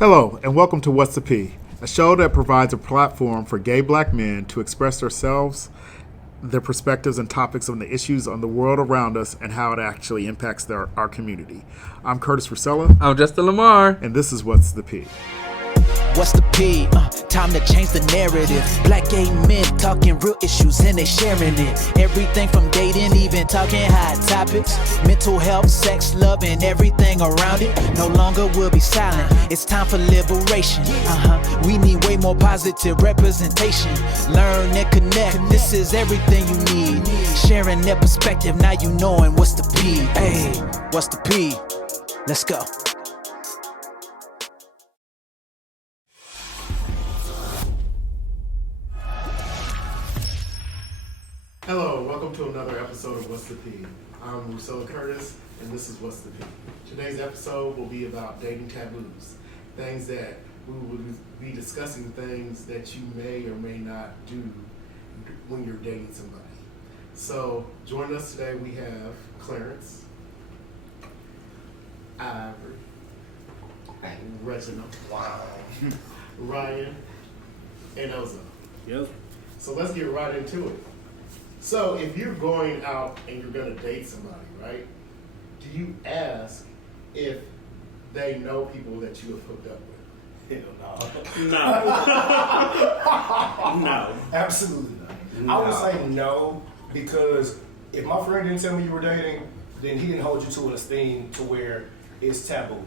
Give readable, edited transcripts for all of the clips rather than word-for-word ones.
Hello, and welcome to What's the P, a show that provides a platform for gay black men to express themselves, their perspectives and topics on the issues on the world around us and how it actually impacts our community. I'm Curtis Rusella. I'm Justin Lamar. And this is What's the P. What's the P? Time to change the narrative. Black gay men talking real issues and they sharing it. Everything from dating, even talking hot topics. Mental health, sex, love, and everything around it. No longer will be silent. It's time for liberation. We need way more positive representation. Learn and connect. This is everything you need. Sharing their perspective. Now you knowing what's the P. Hey, what's the P? Let's go. Hello, welcome to another episode of What's the P. I'm Rusella Curtis, and this is What's the P. Today's episode will be about dating taboos, things that we will be discussing, things that you may or may not do when you're dating somebody. So, joining us today we have Clarence, Ivory, Reginald, Ryan, and Ozo. Yep. So let's get right into it. So if you're going out and you're going to date somebody, right, do you ask if they know people that you have hooked up with? Hell no. No. Absolutely not. No. I would say no, because if my friend didn't tell me you were dating, then he didn't hold you to an esteem to where it's taboo.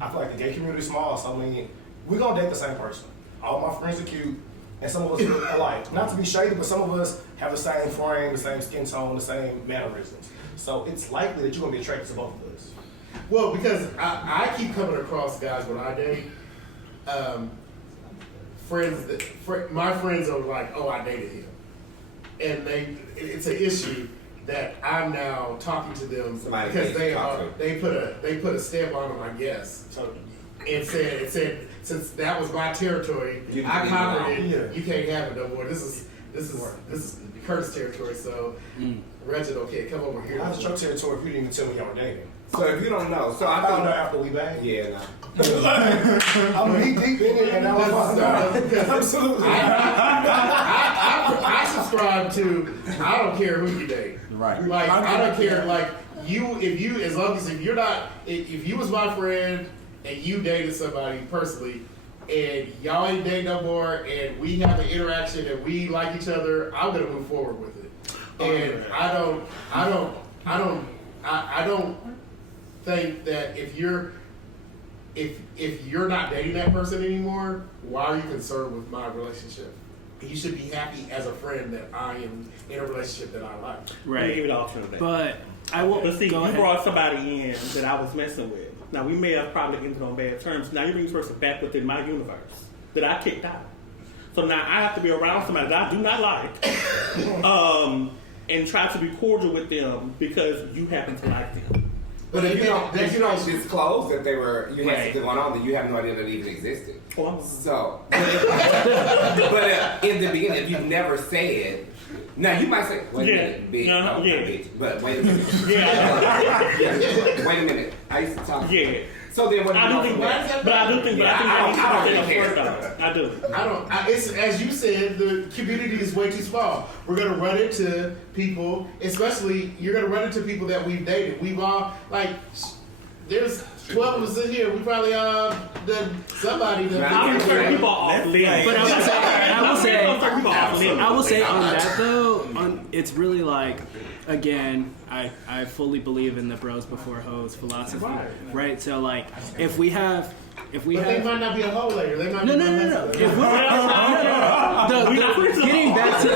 I feel like the gay community is small, so I mean, we're going to date the same person. All my friends are cute. And some of us look alike. Not to be shady, but some of us have the same frame, the same skin tone, the same mannerisms. So it's likely that you're going to be attracted to both of us. Well, because I keep coming across guys when I date, my friends are like, oh, I dated him. And it's an issue that I'm now talking to them because they put a stamp on them, I guess. And said since that was my territory, I conquered it. Yeah. You can't have it no more. This is Curtis territory. So Reginald, okay, come over here. How's your territory if you didn't even tell me y'all were dating? So if you don't know, so I found out after we banged. Yeah, no. I'm deep in it, and I was absolutely. I subscribe to I don't care who you date. Right. Like I don't care. Like if you was my friend and you dated somebody personally, and y'all ain't dating no more, and we have an interaction and we like each other, I'm gonna move forward with it. And I don't think that if you're not dating that person anymore, why are you concerned with my relationship? You should be happy as a friend that I am in a relationship that I like. Right. Give it all to them. But I will. But see, go you ahead. brought somebody in that I was messing with. Now, we may have probably ended on bad terms. Now, you bring this person back within my universe that I kicked out. So now I have to be around somebody that I do not like and try to be cordial with them because you happen to like them. But if you don't disclose that they were you had Right. something going on, then you have no idea that it even existed. Oh, So, but in the beginning, if you've never said, now you might say, wait a minute, bitch, bitch, but wait a minute, wait a minute. I used to talk. Yeah. So then, what? I do think that. But I do think that. I do. It's as you said, the community is way too small. We're gonna run into people, especially you're gonna run into people that we've dated. We've all there's 12 of us in here. We probably done somebody that. I'm certain people off limits. But I will say on that though, it's really like, again, I fully believe in the bros before hoes philosophy, right? So like, if we have. But they might not be a hoe later. They might No. be Getting back to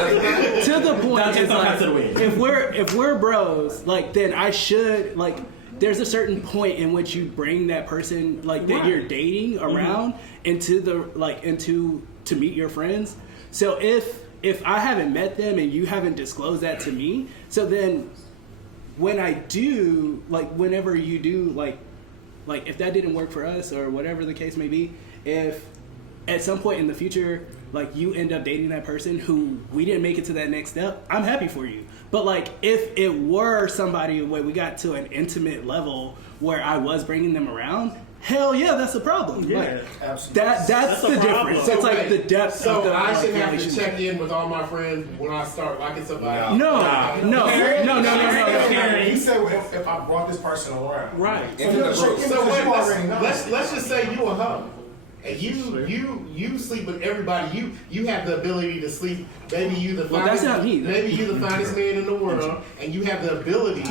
the point is like, if we're bros, like then I should like. There's a certain point in which you bring that person like that you're dating around into to meet your friends. So if I haven't met them and you haven't disclosed that to me, so then when I do, like whenever you do, like if that didn't work for us or whatever the case may be, if at some point in the future like you end up dating that person who we didn't make it to that next step, I'm happy for you. But like if it were somebody where we got to an intimate level where I was bringing them around, hell yeah, that's a problem. Yeah, like, absolutely. That's the difference. So it's like wait, the depth So of the I should have to relationship. check in with all my friends when I start liking somebody. No. He said if I brought this person around. right. So wait, let's just say you a hoe. And you sleep with everybody. You have the ability to sleep. Maybe you the Well, finest. that's not me, though. Maybe you the finest man in the world, and you have the ability.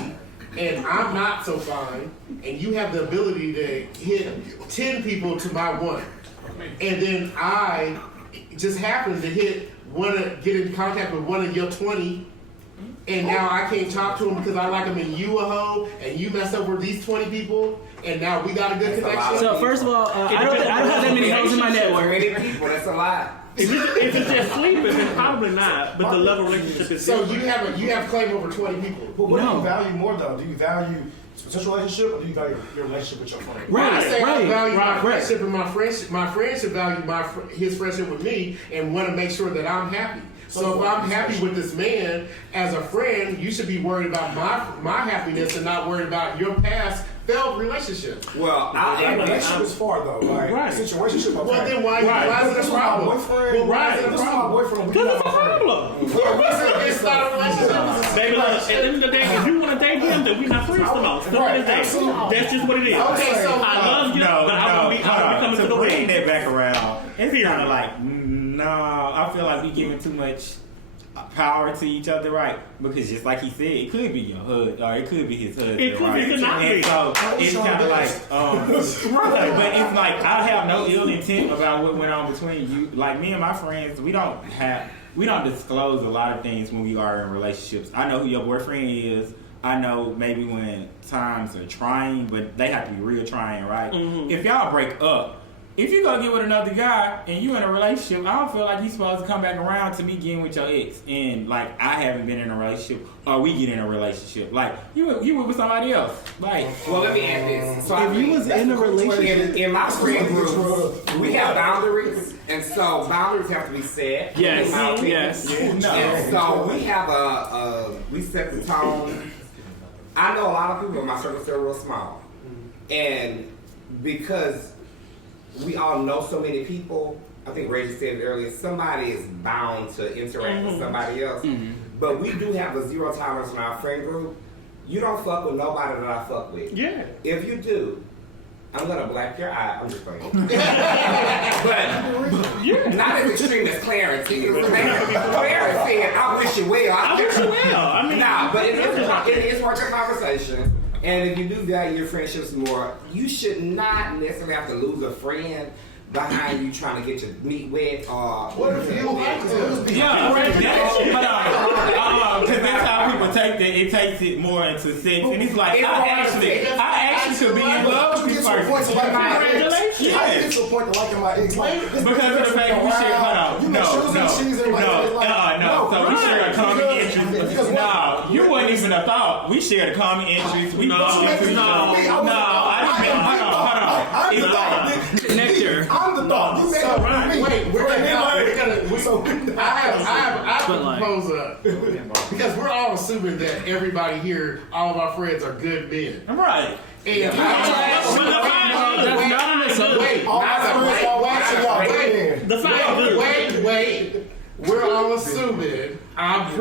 And I'm not so fine. And you have the ability to hit 10 people to my one. And then I just happen to get in contact with one of your 20. And now I can't talk to him because I like him, and you a hoe, and you messed over these 20 people, and now we got a good connection. So first of all, I don't have that many hoes in my network. Many people, that's a lot. If it's just sleeping, then probably not. But the love of relationship is So different. you have claim over 20 people. But what do No. you value more though? Do you value potential relationship, or do you value your relationship with your friend? I say I value my right. friendship, and my friend should value his friendship with me and want to make sure that I'm happy. So if I'm happy with this man as a friend, you should be worried about my happiness and not worried about your past failed relationship. Well, I'll Relationship is far though. Like situationship. Okay. Well, then why is it a problem? Well, why is it a this is my problem? boyfriend. We Because not it's a my friend. problem. It's not a relationship. Baby, look, at the end of the day, if you want to date him, then we're not friends no more. Simple as that. That's just what it is. Okay, so I love you, but I won't be coming to the bring wedding. that back around. It's kind of like, no, I feel like we giving too much power to each other, right? Because just like he said, it could be your hood, or it could be his husband, It could right? be, it could not and be. so it's kind of like, right. But it's like I have no ill intent about what went on between you. Like me and my friends, we don't disclose a lot of things when we are in relationships. I know who your boyfriend is. I know maybe when times are trying, but they have to be real trying, right? Mm-hmm. If y'all break up, if you go get with another guy and you in a relationship, I don't feel like you supposed to come back around to me getting with your ex. And like I haven't been in a relationship, or we get in a relationship. Like you were with somebody else. Like, well, let me add this. So If you was in a relationship, in my friend group, we have boundaries, and so boundaries have to be set. Yes, in my opinion. yes. And so we have we set the tone. I know a lot of people in my circle are real small, and because we all know so many people, I think Reggie said it earlier, somebody is bound to interact with somebody else. But we do have a zero tolerance in our friend group. You don't fuck with nobody that I fuck with. Yeah. If you do, I'm gonna black your eye. I'm just playing. But not as extreme as Clarence is. Clarence said, I wish you well. I wish you well. I mean, nah, but it is worth a conversation. And if you do value your friendships more, you should not necessarily have to lose a friend behind you trying to get your meat wet or What if you like to? yeah, because that's how people take that. It takes it more into sex, and it's like I actually could be in love with this person. Congratulations. Yeah. I get to a point to liking my ex. Like, Because of the fact we share, hold on, no. So we share a common interest. No, you wasn't even a thought. We shared a common interest. We bumped into each other. I didn't. Hold on. It's like connector. I'm the thought. You So, me. wait, we're gonna. I have a proposal because we're all assuming that everybody here, all of our friends, are good men. right. And That's not an assumption. Wait. We're all assuming. I'm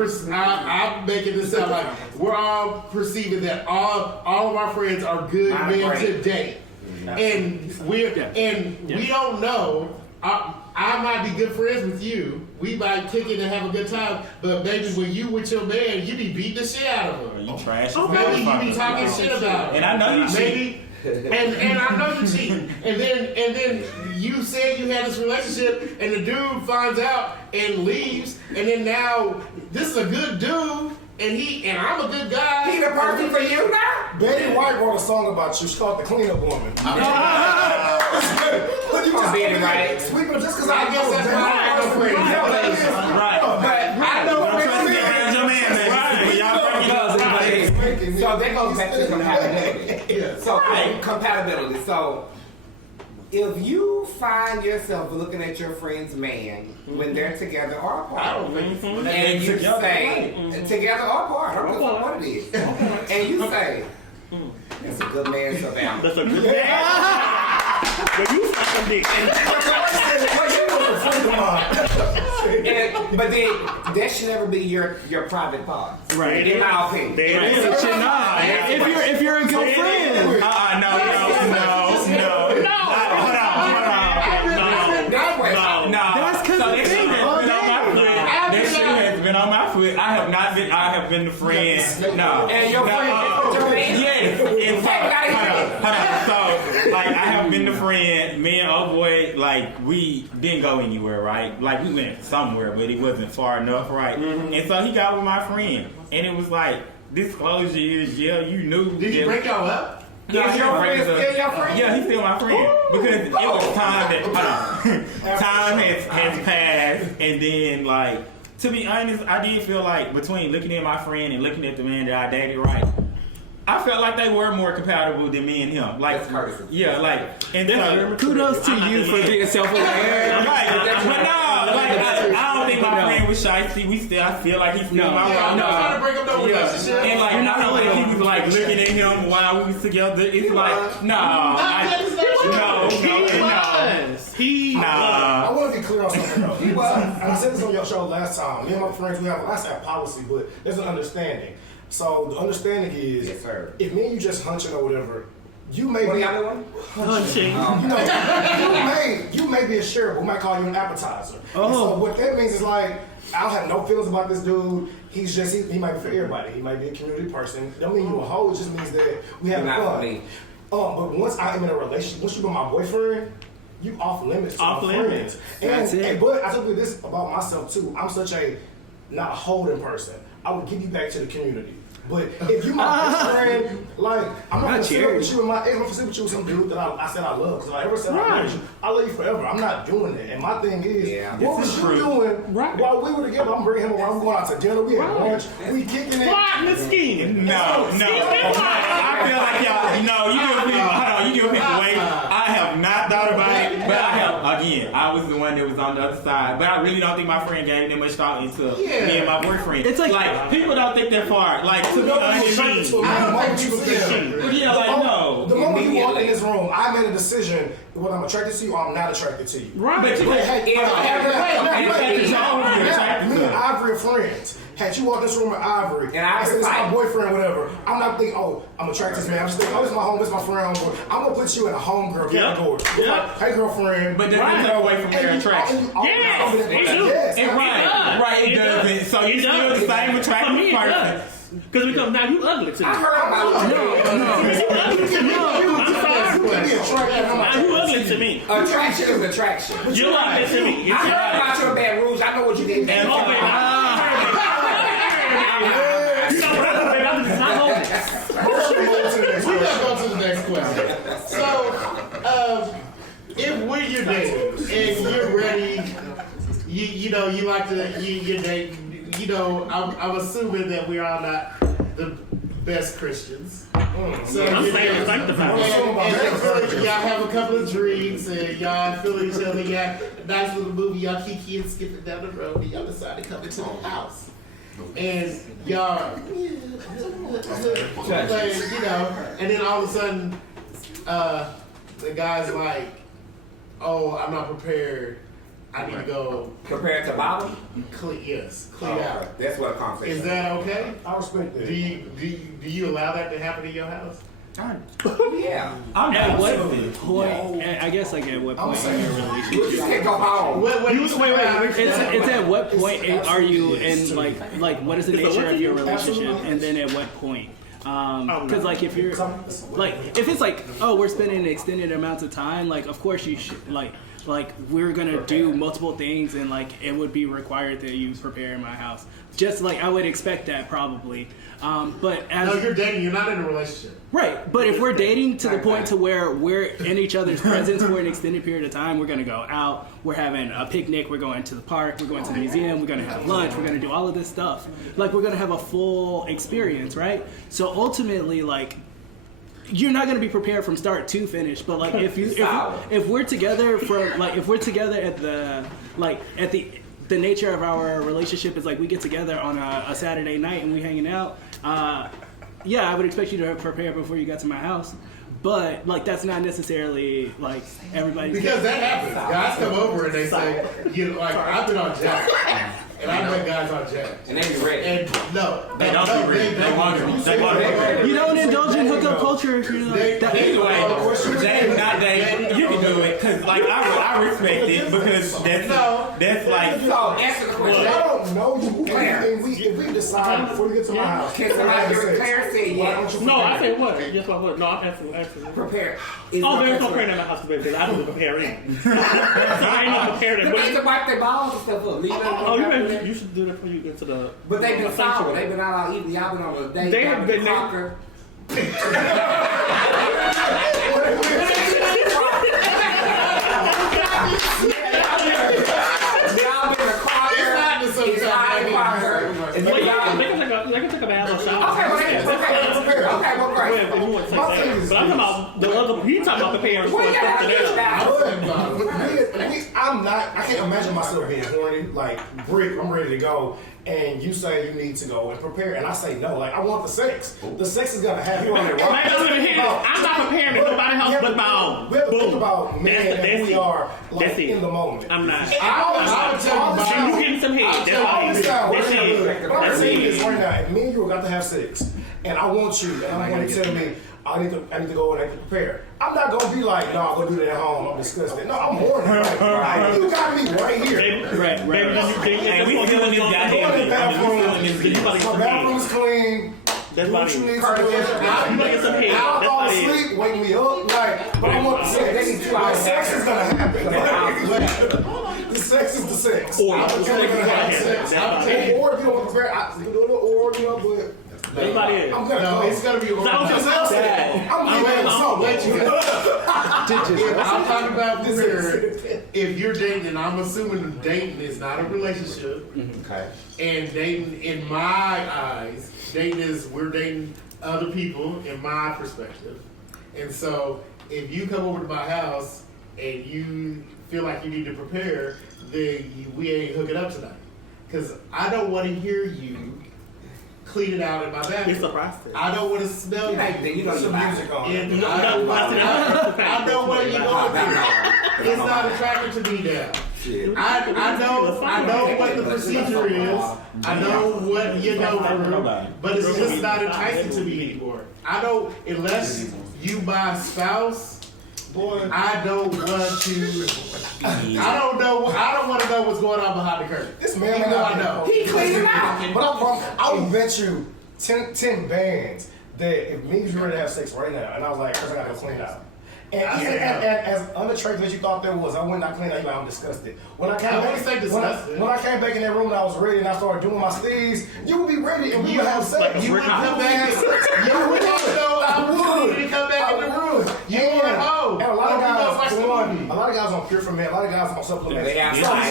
making this sound like we're all perceiving that all of our friends are good men today, and we don't know. I might be good friends with you. We might kick it and have a good time, but maybe when you with your man, you be beating the shit out of him. You trash. Maybe you be talking shit about him. And I know you maybe. And I know you cheating. And then you said you had this relationship, and the dude finds out and leaves, and then now this is a good dude, and I'm a good guy. He the person for you now? Betty White wrote a song about you. She called The Cleanup Woman. What you just Betty White? Sweeping just because I guess that's why I have no friends. Right. But I know so that goes back to compatibility. So compatibility. So if you find yourself looking at your friend's man when they're together or apart, and you say together or apart, I don't know what it is, and you say that's a good man, so damn. That's a good man. some dick. But then that should never be your private part. Right. In my opinion. It should not. If you're a good friend. No. That's because That shit has been on my foot. I have not been. I have been the friend. No. And your friend Yes. In fact, hold on. So, like, I have been the friend. Me and old boy, like, we didn't go anywhere, right? Like, we went somewhere, but it wasn't far enough, right? Mm-hmm. And so he got with my friend, and it was like, disclosure is, yeah, you knew. Did he break y'all up? Is your friend still your friend? Yeah, he's still my friend. Because it was time that time has passed, and then, like, to be honest, I did feel like between looking at my friend and looking at the man that I dated, right, I felt like they were more compatible than me and him. Like, yeah, like, and so, kudos to you for being self-aware. Right, but no, like, I don't think my friend was shysty. I feel like he's still my friend. I'm not trying to break up no relationship. And like, not only he was like looking at him while we was together. It's like, no. I want to be clear on something though. And I said this on your show last time. Me and my friends, we have, I say a policy, but there's an understanding. So the understanding is, yes, sir. If me and you just hunching or whatever, you may be Hunching. You may be a sheriff. We might call you an appetizer. And so what that means is like, I don't have no feelings about this dude. He's just he might be for everybody. He might be a community person. Don't mean you a hoe. It just means that we have fun. But once I am in a relationship, once you be my boyfriend, you off limits to my friends. But I told you this about myself too. I'm such a not a holding person. I would give you back to the community. But if you my best friend, like, I'm not gonna sit up with you and my ex, I'm gonna sit with you with some dude that I said I love. Because if I ever said I love you forever, I'm not doing that. And my thing is, what was you doing while we were together? I'm bringing him around, we going out to dinner, we had lunch, we kicking it. Plotting and scheming. No. I feel like y'all, you give people wait. I have not thought about it, but I have, again, I was the one that was on the other side. But I really don't think my friend gave that much thought into me and my boyfriend. It's like people don't think that far. Like, to be honest, the moment you walk in this room, I made a decision whether I'm attracted to you or I'm not attracted to you. Right. But me and Ivory are friends. Had you walked in this room with Ivory, and I said, this is my boyfriend, whatever, I'm not thinking, oh, I'm attracted to this man. I'm just thinking, oh, this is my home, this is my friend. I'm going to put you in a homegirl category. Like, hey, girlfriend. But then you take away from their attraction. Yes, it doesn't. So you're still the same attractive person. Because now you ugly to me. I heard about you ugly to me. I'm sorry. Now you ugly to me. Attraction is attraction. You ugly to me. I heard about your bad rules. I know what you did. We're gonna go to the next question. So, if we're your dating and you're ready, you like to you date. I'm assuming that we're all not the best Christians. So I'm saying sanctified. And y'all have a couple of drinks and y'all feel each other. Y'all a nice little movie. Y'all kiki and skipping down the road. And y'all decide to come into the house. And y'all, and then all of a sudden, the guy's like, "Oh, I'm not prepared. I need to go." Compared to Bible? Clean out. That's what a conversation is. That okay? I respect that. Do you allow that to happen in your house? Yeah. At what point? I guess like at what point in your relationship? You can't go home. It's at what point are you in like what is the nature of your relationship, and then at what point? Because like if you're if it's like, oh, we're spending extended amounts of time, like of course you should like we're gonna do multiple things, and like it would be required that you prepare in my house. Just like I would expect that probably. But as you're dating, you're not in a relationship. Right, but if we're dating to the point to where we're in each other's presence for an extended period of time, we're gonna go out, we're having a picnic, we're going to the park, we're going to the museum, we're gonna have lunch, we're gonna do all of this stuff. Like we're gonna have a full experience, right? So ultimately, like, you're not gonna be prepared from start to finish, but like if we're together at the nature of our relationship is like we get together on a Saturday night and we hanging out. Yeah, I would expect you to prepare before you got to my house. But like that's not necessarily like everybody. Because that happens. Guys come over and they say, you know, like I've been on Jack, and I met guys on Jack, And they be ready. and They don't be ready. They want to. They want to. You don't indulge in hookup culture if you're like that. Anyway, you can do it because like I respect it because that's like. So answer the question. I don't know you. If we decide before we get to my house, Can somebody hear Claire say yes? No, I say what? Yes, what? No, I'm answering. Prepare. Oh, there's no preparing in my house because I don't prepare in. So I ain't no preparing. But they can wipe their balls and stuff up. Leave them. Oh, you should do that before you get to the. But they've been sour. They've been out all evening. Y'all been on a date. They have been soccer. They can take a bath or shower. Okay, well, great. But I'm talking about the other. He talking about the parents. I can't imagine myself being horny, like, Brick, I'm ready to go, and you say you need to go and prepare, and I say no, like, I want the sex. The sex is gonna happen. I'm not preparing to nobody else but my own. We have to think about men and who we are, like, in the moment. I'm not. I would tell you You getting some head. That's But I'm saying this it. right now, if me and you are got to have sex, and I want you, and I'm going to tell me, I need to go and I need to prepare. I'm not gonna be like, no, I'm gonna do that at home. I'm disgusted. No, I'm horny. Like, you got me right here. Right. And we feeling this goddamn My bathroom is clean. That's Do what you need to do. You get some head. I'll That's fall about it. asleep, wake me up, like, but I want the sex. They need 2 hours. The sex is gonna happen. The sex is the sex. Or I'm gonna have sex. Or if you don't want to prepare, you do a little or, you know, but. That's about it. I'm gonna No, go. it's gonna be a I was just I'm I'll let you go. I'm talking about This where if you're dating, and I'm assuming dating is not a relationship, Okay. and dating, in my eyes, dating is we're dating other people, in my perspective. And so, if you come over to my house and you feel like you need to prepare, then we ain't hooking up tonight. Because I don't want to hear you clean it out in my bathroom. It's a process. I don't want to smell you. You don't Some lie. music on. And I know what you're going through. It's not attractive to me now. I know what the procedure is. I know what you go through, but it's just not enticing to me anymore. I don't, unless you my spouse. Boy, I don't want to. I don't want to know what's going on behind the curtain. This man, even though I know. He cleaned it out. But I would bet you 10 bands that if me and you ready to have sex right now, and I was like, first I gotta go clean it out. And as unattractive as you thought that was, I went not clean out. I'm disgusted. When I came I back, wouldn't say disgusted. when I came back in that room and I was ready and I started doing my steeds, you would be ready and we would have sex. You would come back. You would know I would. You come back in the room. You would hoe. And a lot of guys on Pure for Men, a lot of guys on supplements. They have A lot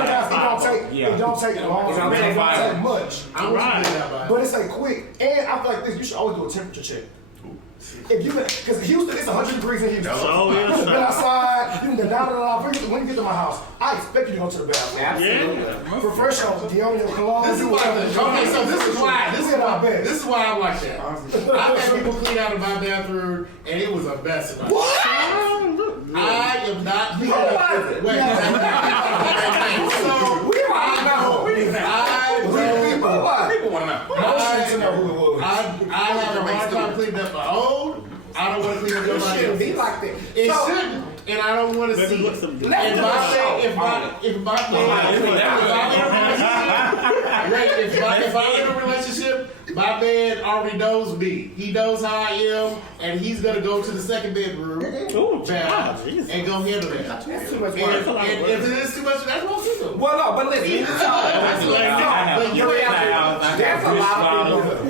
of guys, it don't take long. It don't take much. I'm right. But it's like quick. And I feel like this, you should always do a temperature check. If you, because Houston, it's 100 degrees in Houston. Oh, yeah. You been outside, you can down. When you get to my house, I expect you to go to the bathroom. Absolutely. For fresh on deodorant, cologne. This is why. This is why I'm like that. I've had people clean out of my bathroom, and it was a mess. What? I am not cleaning up. Wait. So People want to know. I have a hard time cleaning up my own. I don't want to clean up It nobody shouldn't be else's. like that. It shouldn't, and I don't want to see it. If I'm in a relationship, my man already knows me. He knows how I am, and he's gonna go to the second bedroom and go handle that. That's too much And work. if it is too much, that's what I'm single. Well, no, but listen. There's a lot of people.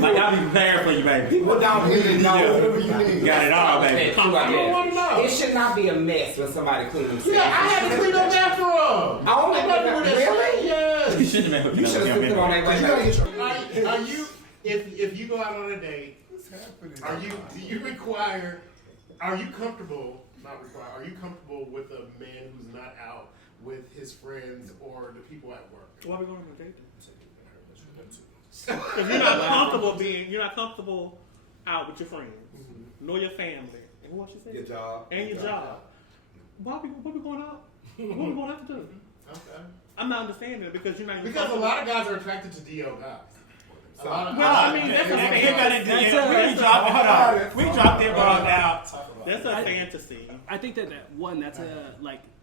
Like, I'll be prepared for you, baby. People down here know whatever you need. Got it all, baby. I don't want to know. It should not be a mess when somebody cleans. Yeah, I had to clean up after him. Only I'm not doing that really? shit. Yes. You shouldn't have been You should have put them on that You gotta way. get your. Are you if you go out on a date, do you require, are you comfortable, not require, are you comfortable with a man who's not out with his friends or the people at work? Why are we going on a date? If you're not comfortable out with your friends, nor your family, What you say? Your job. And your job. What we going out? What we going out to do? Okay. I'm not understanding it because you're not even Because a lot of guys are attracted to DL guys. A lot of I mean, that's we dropped it wrong out. That's a fantasy. I think that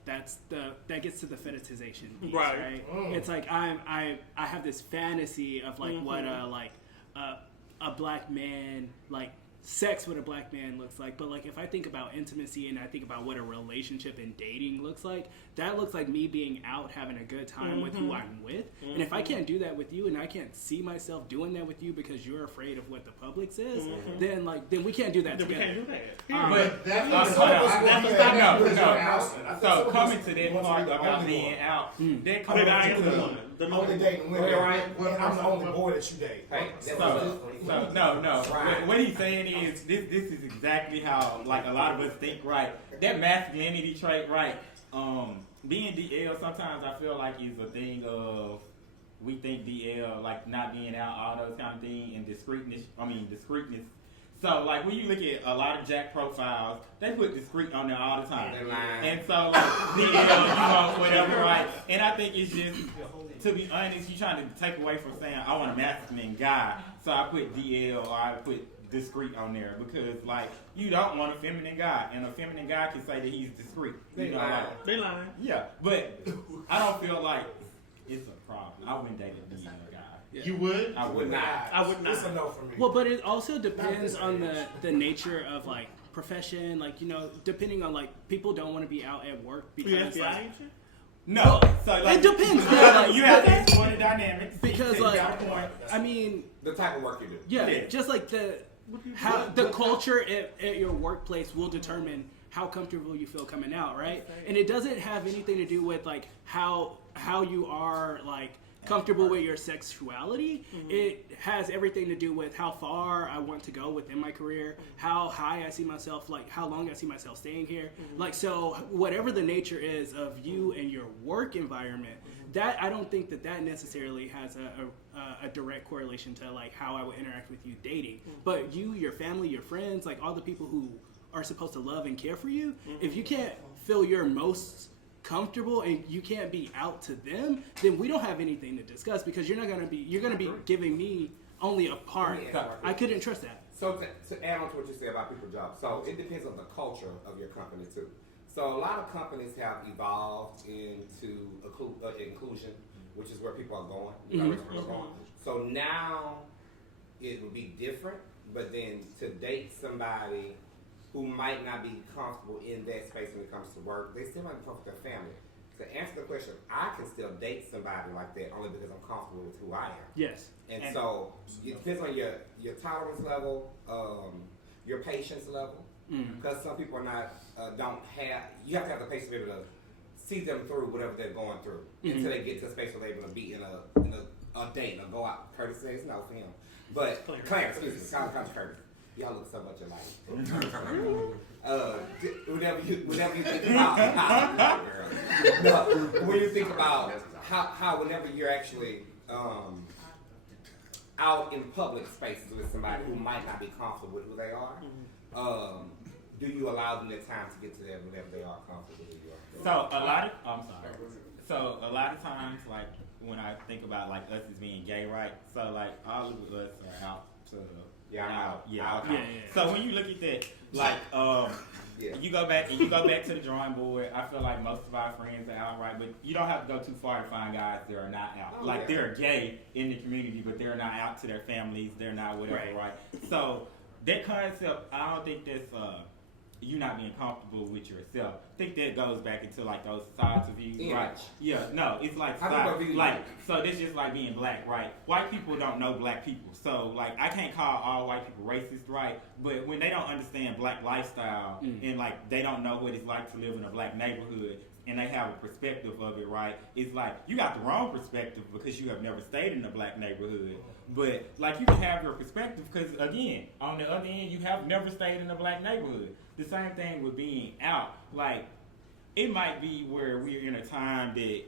that gets to the fetishization piece, Right. right? It's like I have this fantasy of like what a black man, like sex with a black man looks like. But like if I think about intimacy and I think about what a relationship and dating looks like, that looks like me being out having a good time with who I'm with. And if I can't do that with you and I can't see myself doing that with you because you're afraid of what the public says, then we can't do that Then we together. can't do that. But so coming to that part about being out, that comes Maybe I am the to woman. The Only dating women, right? And I'm the only boy that you date. Hey, So no. What he's saying is this is exactly how like a lot of us think, right? That masculinity trait, right? Being DL sometimes I feel like is a thing of we think DL like not being out, all those kind of things, and discreetness. So like when you look at a lot of Jack profiles, they put discreet on there all the time. And so like DL, whatever, right? And I think it's just, to be honest, you're trying to take away from saying I want a masculine guy, so I put DL or I put discreet on there because like you don't want a feminine guy, and a feminine guy can say that he's discreet. They lying. They lying. Yeah, but I don't feel like it's a problem. I wouldn't date a DL guy. You would? I would not. I would not. It's a no for me. Well, but it also depends on the nature of like profession. Like depending on like people don't want to be out at work because like, No, so like it depends. you have to explore the dynamics because like I mean The type of work you do. yeah, just like the culture at your workplace will determine how comfortable you feel coming out, right? And it doesn't have anything to do with like how you are like comfortable with your sexuality. It has everything to do with how far I want to go within my career, how high I see myself, like how long I see myself staying here. Like so whatever the nature is of you and your work environment, that I don't think that necessarily has a direct correlation to like how I would interact with you dating. But you, your family, your friends, like all the people who are supposed to love and care for you, if you can't feel your most comfortable and you can't be out to them, then we don't have anything to discuss because you're gonna be giving me only a part. I couldn't trust that. So to add on to what you said about people's jobs, so it depends on the culture of your company too. So a lot of companies have evolved into inclusion, which is where people are going. So now it would be different, but then to date somebody who might not be comfortable in that space when it comes to work, they still might be comfortable with their family. To answer the question, I can still date somebody like that only because I'm comfortable with who I am. Yes. And so it depends on your tolerance level, your patience level, because some people are not you have to have the patience to be able to see them through whatever they're going through until they get to a space where they're able to be in a date and go out. Curtis says no for him, but Clarence, excuse me, Curtis. Y'all look so much alike. Whenever you think about when you think about how whenever you're actually out in public spaces with somebody who might not be comfortable with who they are, do you allow them the time to get to them whenever they are comfortable with you? So a lot of times, like when I think about like us as being gay, right? So like all of us are out to. Yeah. So when you look at that, like, you go back to the drawing board. I feel like most of our friends are out, right? But you don't have to go too far to find guys that are not out. They're gay in the community, but they're not out to their families. They're not whatever, right? So that concept, I don't think that's you not being comfortable with yourself. I think that goes back into like those sides of you, right? Yeah, no, it's like so this just like being black, right? White people don't know black people, so like I can't call all white people racist, right? But when they don't understand black lifestyle and like they don't know what it's like to live in a black neighborhood and they have a perspective of it, right? It's like you got the wrong perspective because you have never stayed in a black neighborhood. But like you can have your perspective because again, on the other end, you have never stayed in a black neighborhood. The same thing with being out. Like it might be where we're in a time that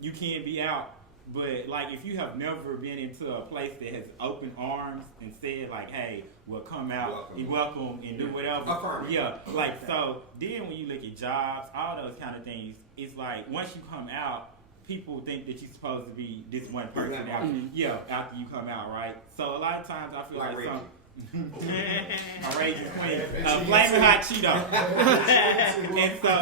you can be out, But like, if you have never been into a place that has open arms and said like, "Hey, well, come out, you welcome, and do whatever." Yeah, like so. Then when you look at jobs, all those kind of things, it's like once you come out, people think that you're supposed to be this one person after you come out, right? So a lot of times I feel like some. Outrageous queen, flaming hot Cheeto, and so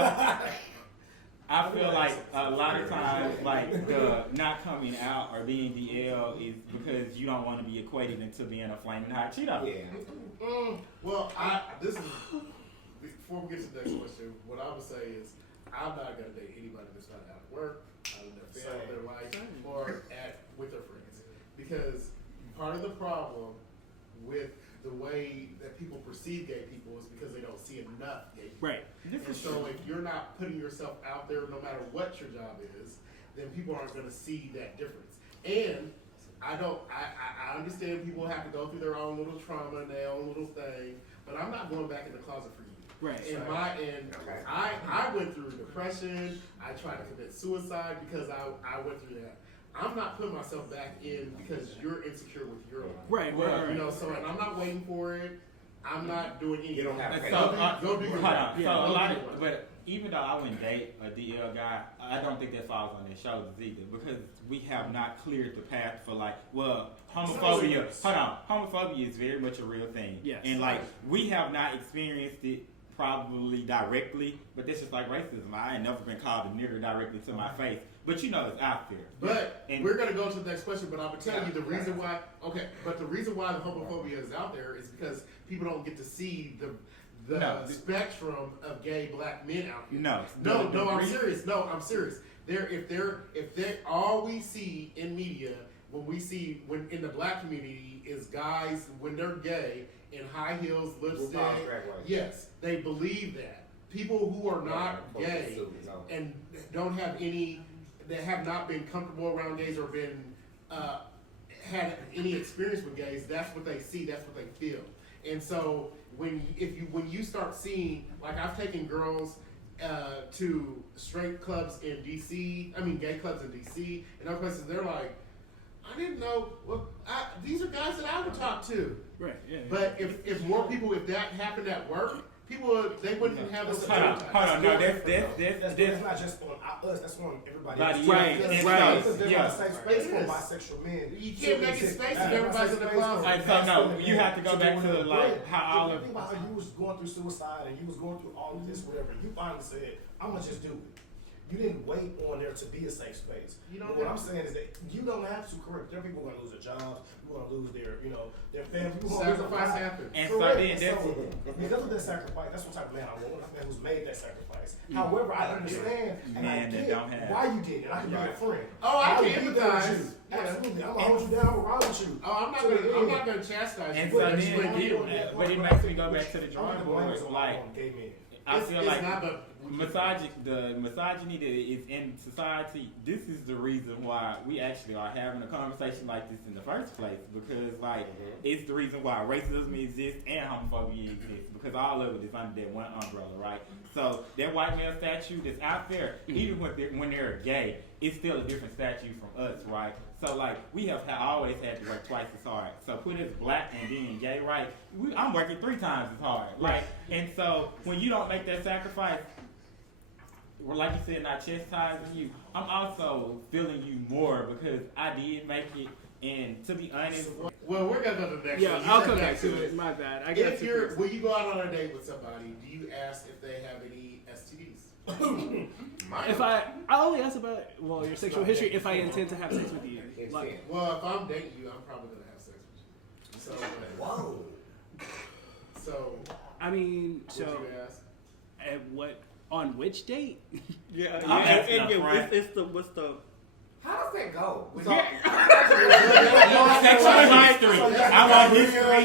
I feel like a lot of times, like the not coming out or being DL is because you don't want to be equated into being a flaming hot Cheeto. Yeah. Well, this is before we get to the next question. What I would say is, I'm not gonna date anybody that's not out of work, out of their family, their life, or with their friends, because part of the problem with the way that people perceive gay people is because they don't see enough gay people. Right. And so if you're not putting yourself out there, no matter what your job is, then people aren't going to see that difference. And I understand people have to go through their own little trauma and their own little thing, but I'm not going back in the closet for you. Right. And I went through depression. I tried to commit suicide because I went through that. I'm not putting myself back in because you're insecure with your life. Right. You know, so and I'm not waiting for it. I'm not doing anything. You don't have to. Go do your thing. So a lot of, but even though I wouldn't date a DL guy, I don't think that falls on their shoulders either, because we have not cleared the path for like, well, homophobia. Homophobia is very much a real thing. Yes. And like, we have not experienced it probably directly, but that's just like racism. I ain't never been called a nigger directly to my face, but you know it's out there. But we're gonna go to the next question. But I'm gonna tell you the reason why. Okay, but the reason why the homophobia is out there is because people don't get to see the spectrum of gay black men out here. I'm serious. No, I'm serious. If they all we see in media, when in the black community is guys when they're gay in high heels, lipstick. Yes, they believe that. People who are not gay and don't have any, that have not been comfortable around gays or been had any experience with gays, that's what they see, that's what they feel. And so when you start seeing, like I've taken girls to straight clubs in DC, gay clubs in DC and other places, they're like, I didn't know. Well, these are guys that I would talk to. Right. Yeah. But if more people, if that happened at work, they wouldn't have those. Hold on. No, that's not just on us. That's on everybody else. Right. Because there's not a safe space for bisexual men. You can't make it space if everybody's in the closet. Like, so no, you have to go back to like how all of. Think about how you was going through suicide and you was going through all of this, whatever. You finally said, "I'm gonna just do it." You didn't wait on there to be a safe space. What I'm saying is that you don't have to. Correct. There are people who are going to lose their jobs. Who are going to lose their family. Sacrifice happens. And because of that sacrifice, that's what type of man I want. A man who's made that sacrifice. However, I understand and I get why you did it. I can be a friend. Oh, I can empathize. Absolutely. I'm gonna hold you down. I'm gonna ride with you. Oh, I'm not gonna chastise you. And so then, but it makes me go back to the drawing board. Like, gay men. I feel like the misogyny that is in society, this is the reason why we actually are having a conversation like this in the first place, because like it's the reason why racism exists and homophobia exists, because all of it is under that one umbrella, right? So that white male statue that's out there, even when they're gay, it's still a different statue from us, right? So like we have always had to work twice as hard. So put us black and being gay, right? I'm working 3 times as hard, like, and so when you don't make that sacrifice, well, like you said, not chastising you, I'm also feeling you more because I did make it. And to be honest, well, we're gonna go to the next one. Yeah, I'll come back to it. My bad. When you go out on a date with somebody, do you ask if they have any STDs? I only ask about your sexual history if I intend to have sex with you. Like, well, if I'm dating you, I'm probably gonna have sex with you. So whoa. So I mean, would you ask? At what? On which date? It's the what's the. How does that go? sexual history. I want history.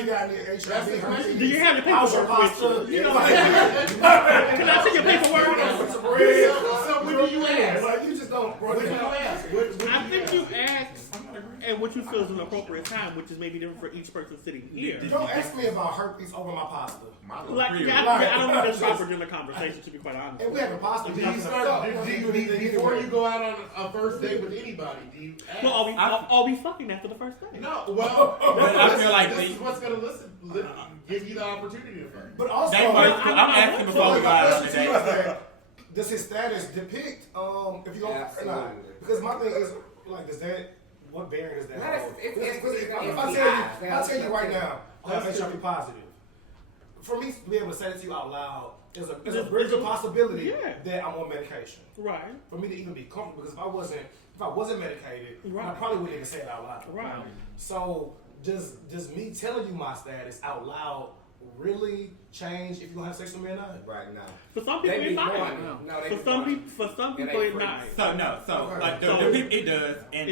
Do you have your paperwork with you? Can I see your paperwork? So when do you ask? You just don't. When do you ask? I think you asked And what you feel is an appropriate time, which is maybe different for each person sitting here. Don't ask me about herpes over my pasta. I don't think that's proper during the conversation, to be quite honest. And we have a pasta. Before you go out on a first date with anybody, do you ask? Well, are we fucking after the first date? No, well, I feel like this is what's going to give you the opportunity to fuck. But also, I'm asking before we go out on the date. Does his status depict if you go or not? Because my thing is like, what bearing does that have? I'll tell you right now, I'm HIV positive. For me to be able to say that to you out loud, there's a possibility that I'm on medication. Right. For me to even be comfortable, because if I wasn't medicated, I probably wouldn't even say it out loud. Right. So does me telling you my status out loud really change if you're gonna have sex with me or not? Right now. For some people, it's not. For some people, it's not. It does, and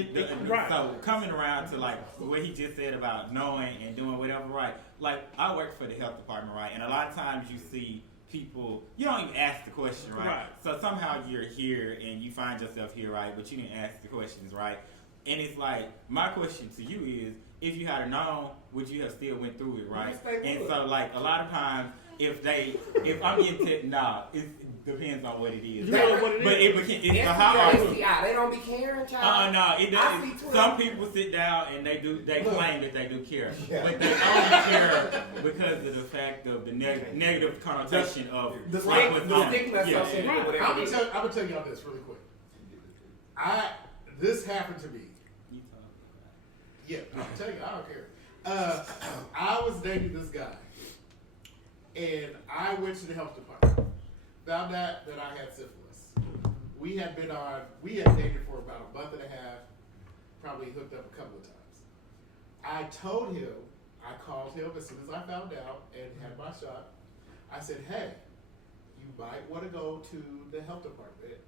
so coming around to like what he just said about knowing and doing whatever, right? Like I work for the health department, right? And a lot of times you see people, you don't even ask the question, right? So somehow you're here and you find yourself here, right? But you didn't ask the questions, right? And it's like, my question to you is, if you had known, would you have still went through it, right? And so, like, a lot of times, if I'm getting it depends on what it is. But it's a hierarchy. They don't be caring, child. No, it doesn't. Some people sit down and they claim that they do care. But they only care because of the fact of the negative connotation of the stigma associated with whatever. I'm going to tell y'all this really quick. This happened to me. Yeah, I'm telling you, I don't care. I was dating this guy, and I went to the health department. Found out that I had syphilis. We had dated for about a month and a half, probably hooked up a couple of times. I told him, I called him as soon as I found out and had my shot. I said, hey, you might want to go to the health department.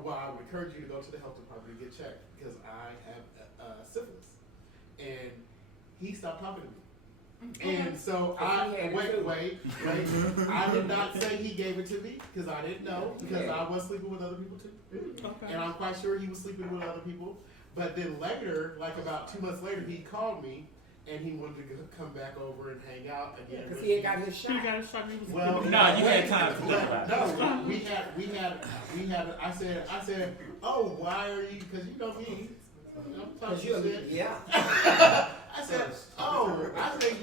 Well, I would encourage you to go to the health department and get checked because I have syphilis. And he stopped talking to me. And so wait. I did not say he gave it to me because I didn't know because I was sleeping with other people too. Okay. And I'm quite sure he was sleeping with other people. But then later, like about 2 months later, he called me and he wanted to come back over and hang out again. Because he ain't got his shot. Well, you had time to think about it. No, we had. I said, oh, why are you? Because you know me. I said,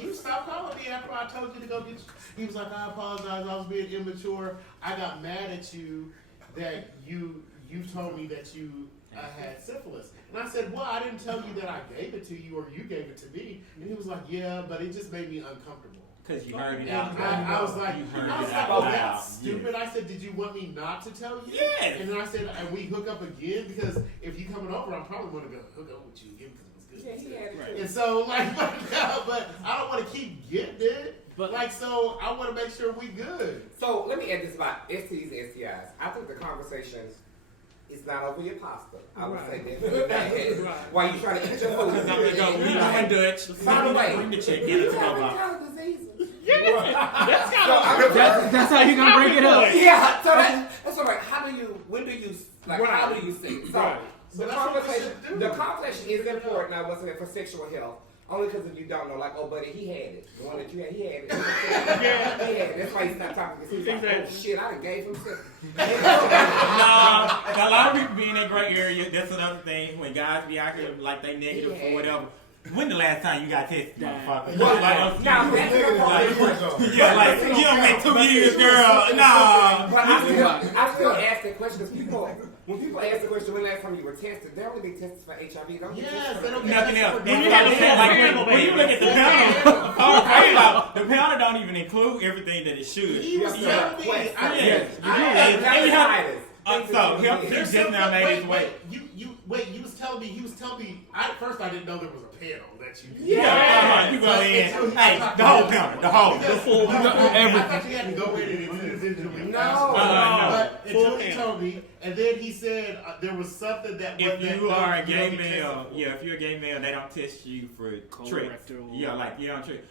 you stopped calling me after I told you to go get. He was like, I apologize. I was being immature. I got mad at you that you told me that you had syphilis. And I said, well, I didn't tell you that I gave it to you or you gave it to me. And he was like, yeah, but it just made me uncomfortable. Because you heard it out. I was like, oh, that's stupid. I said, did you want me not to tell you? Yes. And then I said, and we hook up again because if you coming over, I'm probably going to go hook up with you again because it was good. Yeah, right. And so, but I don't want to keep getting it. But so I want to make sure we good. So let me add this about STDs and STIs. I think the conversation is not over your pasta. I would say that. While you trying to eat your food. By the way, bring the chick in kind of diseases. That's how you gonna bring it up. Yeah, so that's all right. How do you see? So the conversation is important. I wasn't it for sexual health. Only because if you don't know, like, oh, buddy, he had it. The one that you had, he had it. He had it. That's why he's not talking to you. He's like, oh, shit, I done gave him something. A lot of people be in that gray area. That's another thing. When guys be out here like they negative or whatever. When the last time you got tested, motherfucker? You don't make 2 years, girl. Nah. But I still ask that question because when people ask the question, when the last time you were tested, they only get tested for HIV. Don't get tested for nothing else. When you look at the panel, the panel don't even include everything that it should. He was telling me. So he just now made his way. He was telling me. At first, I didn't know there was a panel that you. You go in. Hey, the whole panel, the whole. I thought you had to go in and individually. No. But until he told me, and then he said there was something that. If you are a gay male, if you're a gay male, they don't test you for tricks. You don't trick.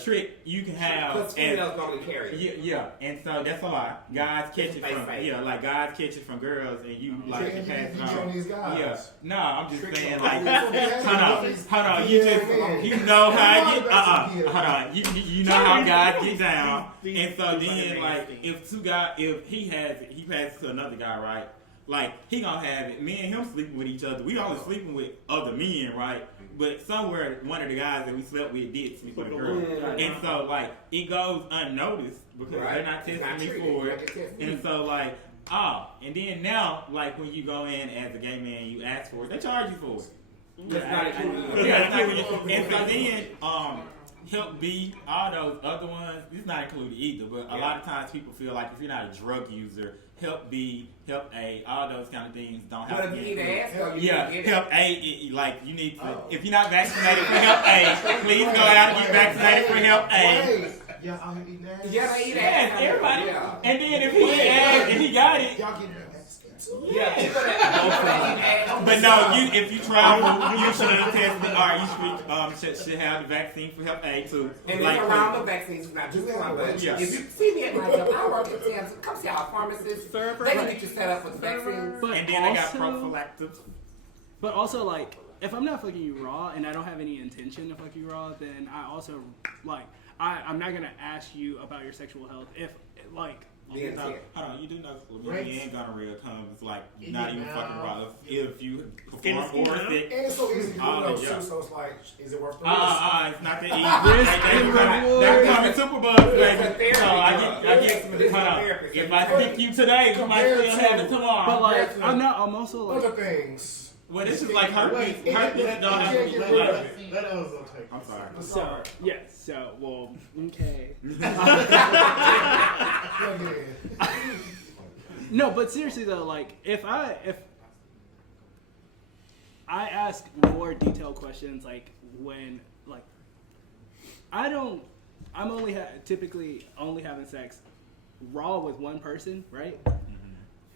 Trick. You can have. Because females normally carry. And so that's a lot. Guys catch it from guys catch it from girls, and you like pass it on. guys. Yeah. No, I'm just saying, them. like, hold on. You know Yeah, how it man. get, hold on. You know how guys get down. And so then, like, if he passes to another guy, right? Like, he gonna have it. Me and him sleeping with each other. We only sleeping with other men, right? But somewhere, one of the guys that we slept with did sleep with a girl. And so, like, it goes unnoticed because they're not testing me for it. And so, like, and then now, like, when you go in as a gay man, you ask for it, they charge you for it. And so then, Help B, all those other ones, it's not included either, but a lot of times people feel like if you're not a drug user, Help B, Help A, all those kind of things don't have to be included. Help A, like you need to, if you're not vaccinated for Help A, please go out and get vaccinated for Help A. Yeah, I'm eating ass. Yeah, they eat Yes, ass. everybody. Yeah. And then if he asked and he got it, Y'all getting ass too. but no, if you travel, you should be tested, or you should have the vaccine for Help A too. And like, it's around the vaccines, not just one. But Yeah. if you see me at my job, I work at Sam's. Come see our pharmacists. They can get you set up with vaccines. But and then they got also- prophylactics. But also, like, if I'm not fucking you raw and I don't have any intention to fuck you raw, then I also, like, I'm not gonna ask you about your sexual health if, like, Yeah. Hold on, you do know chlamydia and gonorrhea comes like not even fucking raw if you perform or sick. And it's so easy to do those too, so it's like, is it worth the risk? It's not that easy. They becoming super bugs, baby. So I get hold on. If I stick you today, you might still have it tomorrow. but like, I'm also like, Other things. Well, this is like herpes. Herpes don't have to be Let Elzo take. I'm sorry. so yes, so well, okay. No, but seriously though, like if I ask more detailed questions, like when like I'm only typically only having sex raw with one person, right?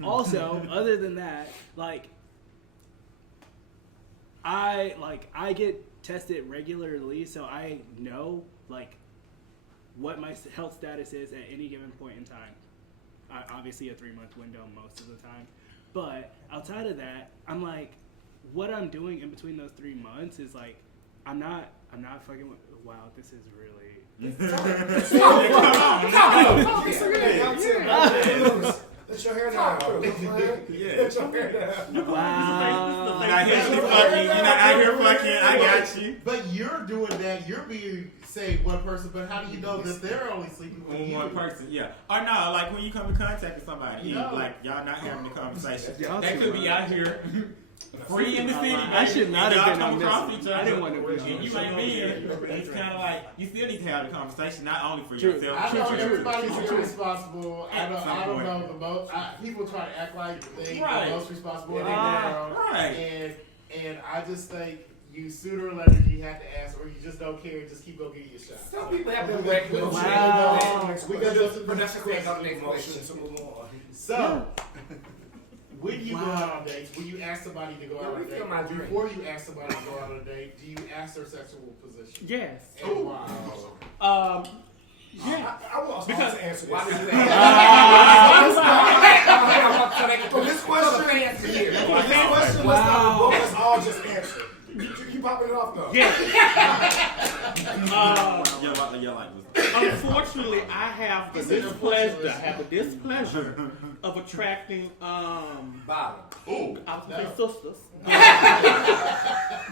Also, other than that, like I get tested regularly, so I know like what my health status is at any given point in time. Obviously a 3-month window most of the time, but outside of that, I'm like, what I'm doing in between those 3 months is like, I'm not fucking with, wow, this is really. Let your hair down. Let your hair down. Wow. I hear you fucking. You're not out here fucking. I got you. But you're doing that. You're being say one person, but how do you know that they're only sleeping with you? One person, yeah. Or no, like when you come in contact with somebody, No. like y'all not having the conversation. Y'all They too could be much. out here free in the city. I should not Y'all have been come on across this. each other, I didn't want to be on and this. you ain't been. It's kind of like you still need to have the conversation, not only for True. yourself. I know True. everybody's irresponsible. I At some don't point. know the most. People try to act like they Right. the most responsible in the Right. world. Right. And I just think you sooner or later you have to ask, or you just don't care and just keep on getting your shot. Some people have been reckless. Wow. We got to Production said go to the next Motion question. to move on. So, when you go out on dates, when you ask somebody to go out on a Refill my date, drink. before you ask somebody to go out on a date, do you ask their sexual position? Yes. And why? Yeah. I want because to answer this. Why did you ask? For this question, For here. this question, let's all just answer. You popping it off though? Yeah. Y'all like this. Unfortunately, I have the displeasure of attracting Bottom. Oh, I was gonna say sisters.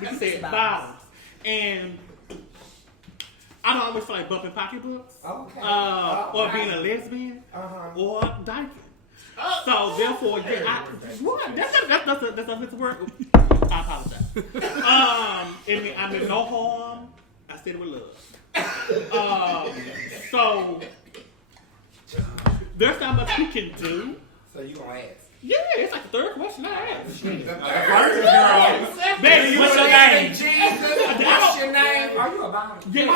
We can say it bottoms. And I don't always feel like bumping pocketbooks. Okay. Or being a lesbian. Or dyking. So therefore, that's a word. I apologize. I'm in no harm. I said it with love. So there's not much we can do. So you gonna ask? Yeah, it's like the third question I asked. Baby, what's your name? What's your name? Are you a bottom? Yeah, I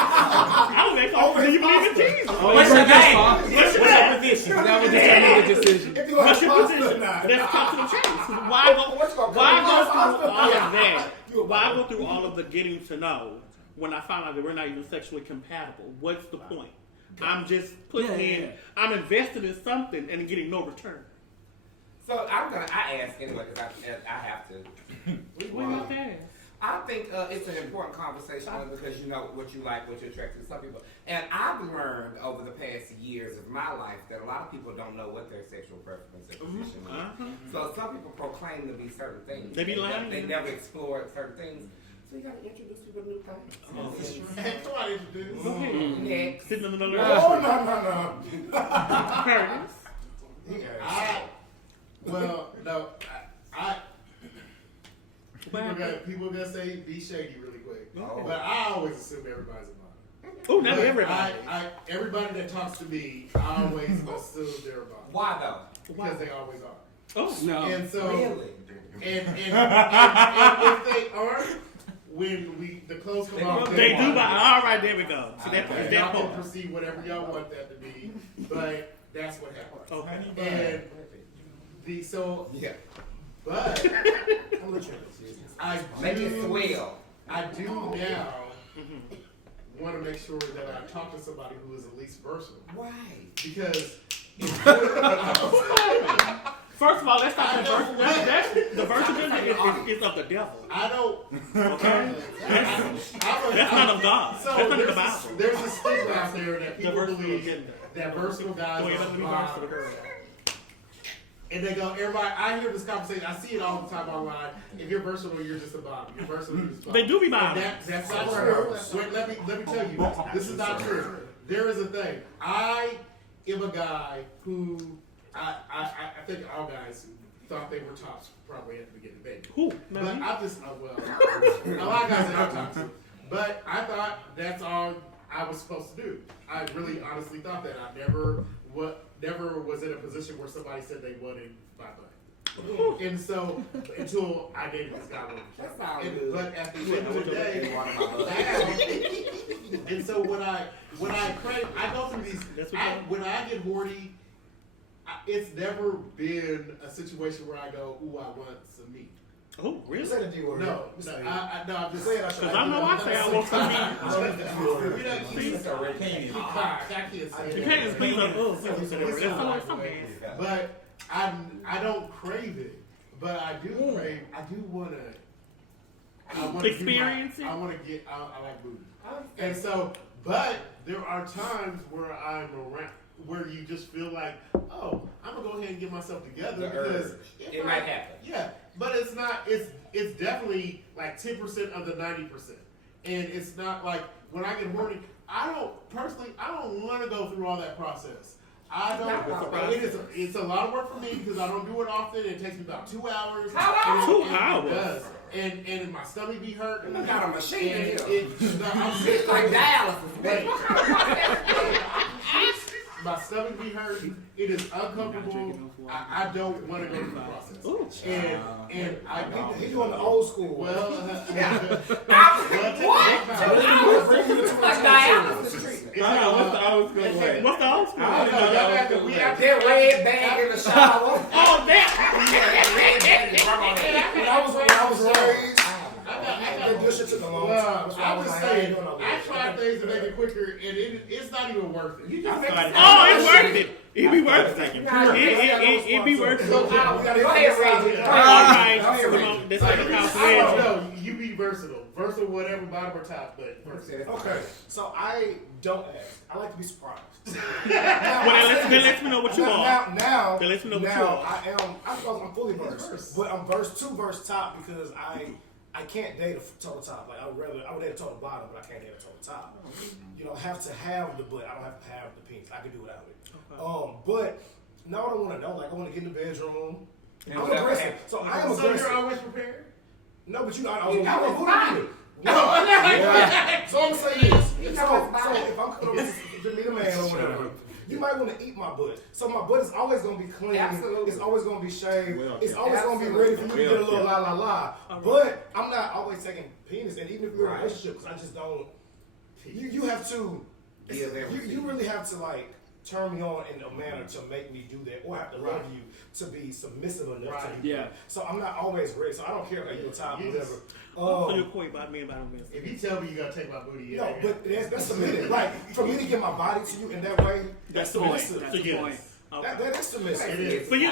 was like, do you believe in Jesus? What's your name? What's your position? That would determine the decision. If you What's like your pasta position? or not. Let's talk to the chase. Why go through all of that? Why go through all of the getting to know when I find out that we're not even sexually compatible? What's the point? I'm just putting in, I'm invested in something and getting no return. So I ask anyway because I have to. What about that? I think it's an important conversation because you know what you like, what you're attracted to some people. And I've learned over the past years of my life that a lot of people don't know what their sexual preference and position is. So some people proclaim to be certain things. They be lying. They never explored certain things. So you got to introduce people to new things. Somebody introduce. Next. Sitting in the middle Oh, of no. Curtis. People gonna say be shady really quick, Oh. but I always assume everybody's a bottom. Oh, not everybody. Everybody that talks to me, I always assume they're a bottom. Why though? Because they always are. Oh, No. And so, Really? and if they aren't, when the clothes come off, they do. buy. All right, there we go. So that Y'all can part. perceive whatever y'all want that to be, but that's what happens. Okay. And Yeah. but I Make it swell. I do now want to make sure that I talk to somebody who is at least versatile. Why? Because First of all, that's not that's the versatility is of the devil. I don't. Okay. That's not of God. So That's not in the Bible. there's a stigma out there that The people versatile believe agenda. that versatile guys Boy, are let me bottom. verse to the girl. And they go, everybody, I hear this conversation, I see it all the time online. If you're versatile, you're just a bottom. You're versatile, you're just a bottom. They do be bottom. And that's not true. Wait, let me tell you, this is not true. There is a thing. I am a guy who, I think all guys thought they were tops probably at the beginning, maybe. Who? But I just, a lot of guys are tops. But I thought that's all I was supposed to do. I really honestly thought that. I never was in a position where somebody said they wanted my butt. And so, until I dated this guy. That sounds good. But at the end of the day, and so when I crave, I go through these, when I get horny, it's never been a situation where I go, ooh, I want some meat. Oh, really? Say the D word. No, I'm just saying. Because I know I say I want some meat. You can't just be like, oh, that's so bad. But I don't crave it. But I do crave. I do want to. Experience it? I want to get. I like booty. And so, but there are times where I'm around where you just feel like, oh, I'm gonna go ahead and get myself together because it might happen. Yeah, but it's not. It's definitely like 10% of the 90%, and it's not like when I get horny. I don't want to go through all that process. I don't. It's a lot of work for me because I don't do it often. It takes me about 2 hours. How long? 2 hours. It does. And my stomach be hurting. You got a machine in here. It's like dialysis. My stomach be hurting. It is uncomfortable. I don't want to go through the process. And I do. He's going to old school. Well, Like dialysis treatment. What's the old school way? What's the old school? That red bag in the shower. Oh, that! When I was raised, that shit took a long time. I was saying, I try things to make it quicker, and it's not even worth it. Oh, it's worth it. It be worth it. It be worth it. Go ahead, Reggie. All right. Come on. This is the I don't consequence. know. You be versatile. Versatile, whatever, bottom or top, but versatile. Okay, so I don't ask. I like to be surprised. Well, then let me know what you are. Now, Then let me know what you are. I'm fully versed, but I'm verse top because I can't date a total top. Like I would date a total bottom, but I can't date a total top. You don't have to have the butt. I don't have to have the penis. I can do without it. Okay. But now I don't want to know. Like I want to get in the bedroom. I'm aggressive, so I am aggressive. So you're always prepared? No, but you know, I was who do So I'm gonna say this. So if I'm coming to meet a man or whatever, you might want to eat my butt. So my butt is always gonna be clean. Absolutely. It's always gonna be shaved. Well, it's always gonna be ready for you to get a little la la la. But I'm not always taking penis, and even if you're in a relationship, because I just don't. You have to. You really have to like turn me on in a manner to make me do that, or I have to love you to be submissive enough to do that. So I'm not always ready. So I don't care if you're top or whatever. So your point about me about him. If you tell me you gotta take my booty, No, but that's submitted. Like for me to give my body to you in that way, That's the point. That's the point. Okay. That's submissive. It is. For you,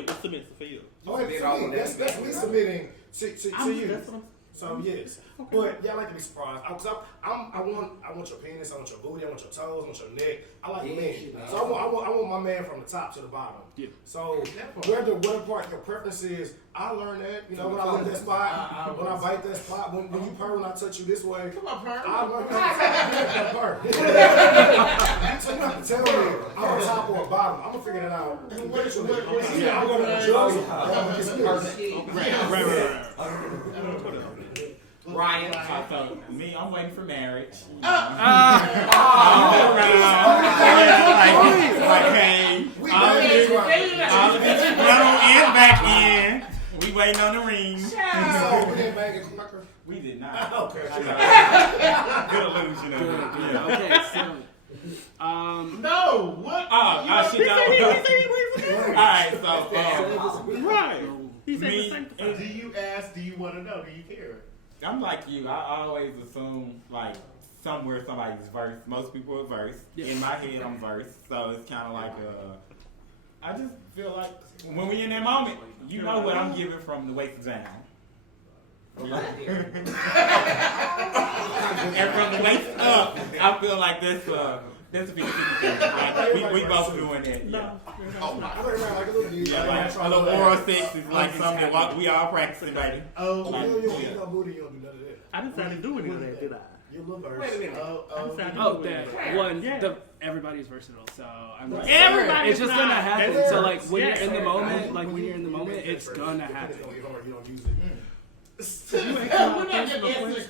it's submissive for you. Oh, for me, that's me submitting to you. That's what I'm. So yes, but yeah, I like to be surprised. I want your penis, I want your booty, I want your toes, I want your neck. I like men, so I want my man from the top to the bottom. Yeah. So whether part your preference is, I learned that. You know, when I leave that spot, when I bite that spot, when you purr, when I touch you this way. Come on, purr. I learned that purr. So you don't have to tell me I'm a top or a bottom. I'm gonna figure that out. I'm gonna judge. Ryan. So me, I'm waiting for marriage. All of this front and back end. We waiting on the ring. So we didn't bang it. We did not. Okay. Good illusion of it. Yeah. Okay, so No, what? She don't. Alright, so Right. He said the same thing. Do you ask? Do you want to know? Do you care? I'm like you. I always assume like somewhere somebody's verse. Most people are verse. Yeah. In my head, I'm verse. So it's kind of like I just feel like when we in that moment, you know what I'm giving from the waist down. And from the waist up, I feel like that's a 50-50 thing. Like, we both doing that. Yeah. Yeah, like a little oral sex is like something that we all practicing, baby. Oh, Like, You got booty, you don't do none of that. I decided to do any of that, did I? You look verse. Wait a minute. that one, everybody's versatile, so I'm just, Everybody's it's just gonna not. happen. That's So like when yes. you're in the moment, it's gonna happen. You don't use it. we're not gonna answer this.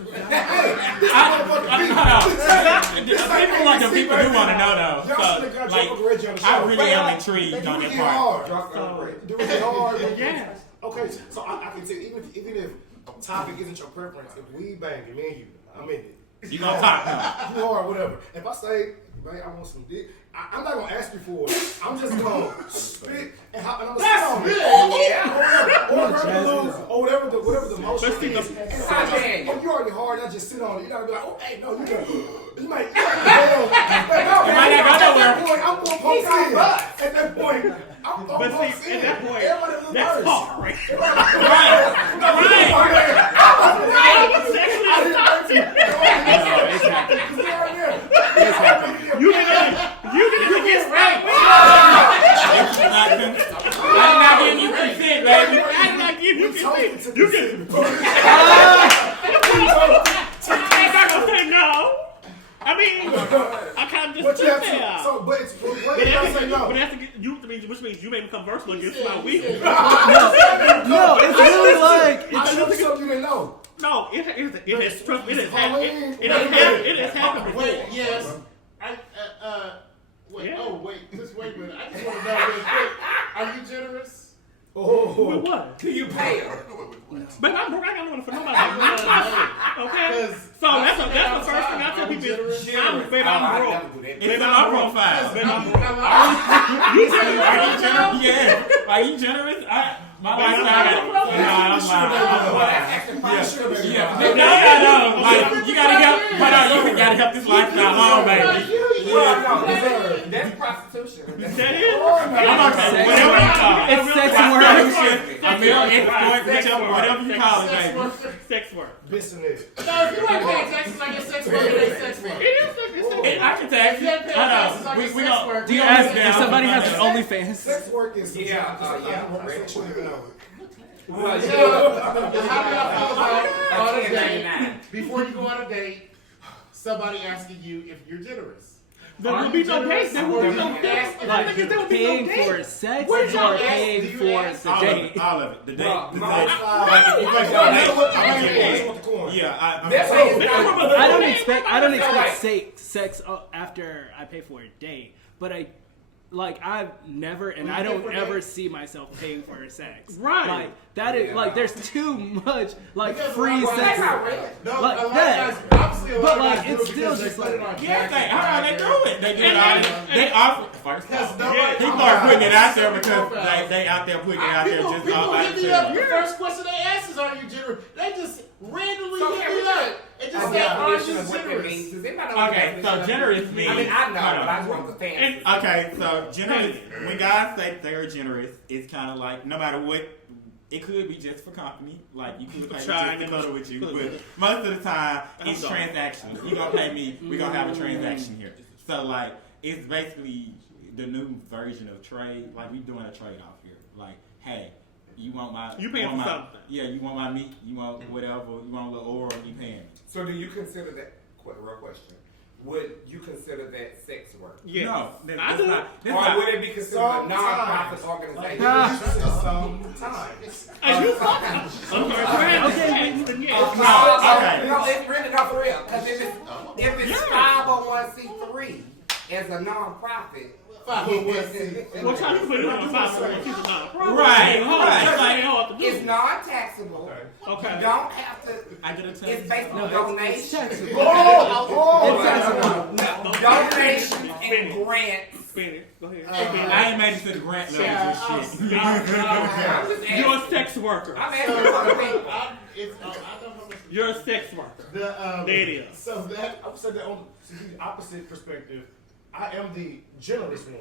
People like the people do want to know though. So, like, I really am intrigued on that part. Do it hard. Yeah. Okay, so I can tell you, even if topic isn't your preference, if we bang it, me and you, I'm in it. You gonna talk now? You hard, whatever. If I say, man, I want some dick, I'm not gonna ask you for it. I'm just gonna spit and I'm gonna sit on it. Or whatever the motion is. And you already hard, I just sit on it. You're not gonna be like, oh, hey, no, you might. not go nowhere. I'm gonna poke in. At that point, I'm gonna poke in. At that point, everybody look that's worse. hard, right? You can get right. I'm not giving you consent, baby. I'm not giving you consent. You can. I'm not gonna say no. I mean, I kind of just sit there. But I say no. But that's which means you may become versatile against my will. No, it's really like I know something you didn't know. No, it has happened before. Wait, yes. Wait. Yeah. Oh, wait. Just wait a minute. I just want to know real quick. Are you generous? With what? Do you pay her? But I'm broke. I got no one for nobody. Okay. So that's the first thing I tell people. I'm broke. It's on our profile. Baby, I'm broke. You generous? Yeah. Are you generous? My lifestyle. I'm lying. No. Like, you gotta help. You gotta help this lifestyle along, baby. That's prostitution. That is. I'm okay. Whatever you call it. it's sex work. A male escort, whatever you call it, baby. Sex work. Business. No, if you ain't paying taxes like it's sex work, it ain't sex work. It is sex. I can tax you. I know. We don't. Do you ask if somebody has an OnlyFans? Sex work is Yeah. How do y'all feel about on a date, before you go on a date, somebody asking you if you're generous? There will be no date. There will be no date. Like you're paying for sex or paying for the date? All of it. The date. I don't expect sex after I pay for a date, but I've never, and I don't ever see myself paying for sex. Right. Like that is like there's too much like free sex. No, Like a lot of that. guys, obviously a lot But of like guys do it's it still because just they put it like on Yeah, taxes. how they do it? They do it all. They offer. First Because off, nobody- people are putting it out there because they out there putting it out there just all People by hit me up. The themselves. first question they ask is, "Are you generous?" They just randomly hit me up. It a just definition says of what that generous. means. Does anybody know what Okay, the so definition generous of- means. I mean, I know, Hold on. but I just want the fans. Okay, so generous. When guys say they're generous, it's kind of like no matter what. It could be just for company, like you could pay me just to cuddle with you, but most of the time it's transactional. You gonna pay me, we gonna have a transaction here. So like it's basically the new version of trade. Like we doing a trade off here. Like, hey, you want my paying for something? Yeah, you want my meat, you want whatever, you want a little oil, you paying me. So do you consider that? Real question. Would you consider that sex work? Yes. No, I do. Or would it be considered a non-profit organization? Are you fucking? No, it's really not for real. Because if it's 501c3 as a non-profit, What time you put it on 501c3? Right. it's non-taxable. Okay. You don't have to. I did a test. It's based on donation. Donation and grants. Finish. Go ahead. I ain't made it to the grant level of this shit. I'm just asking. You're a sex worker. I'm asking for people. You're a sex worker. There it is. So that I would say that on the opposite perspective, I am the generous one.